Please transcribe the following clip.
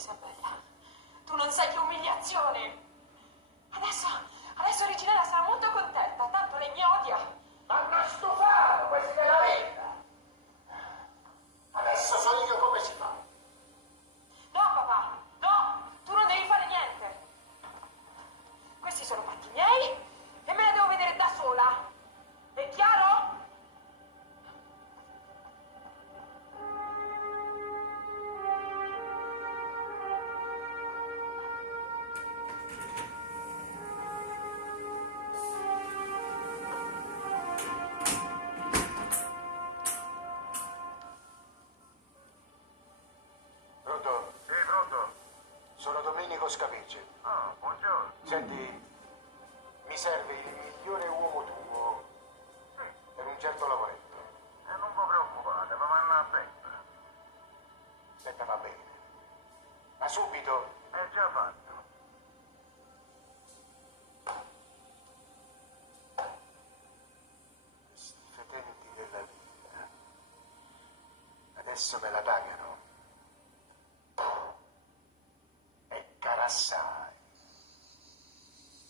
Isabella. Tu non sai che umiliazione. Adesso Reginella sarà molto contenta, tanto lei mi odia. Ma una stufata, questa è la verità. Adesso so io come si fa. No, papà, no, tu non devi fare niente. Questi sono fatti miei e me la devo vedere da sola. È chiaro? Pronto? Sì, pronto? Sono Domenico Scapici. Ah, buongiorno. Senti, mi serve il migliore uomo tuo Sì, per un certo lavoretto. non vi preoccupate, ma vanno a tempo. Aspetta, va bene. Ma subito? È già fatto. Questi fetenti della vita. Adesso me la pagano.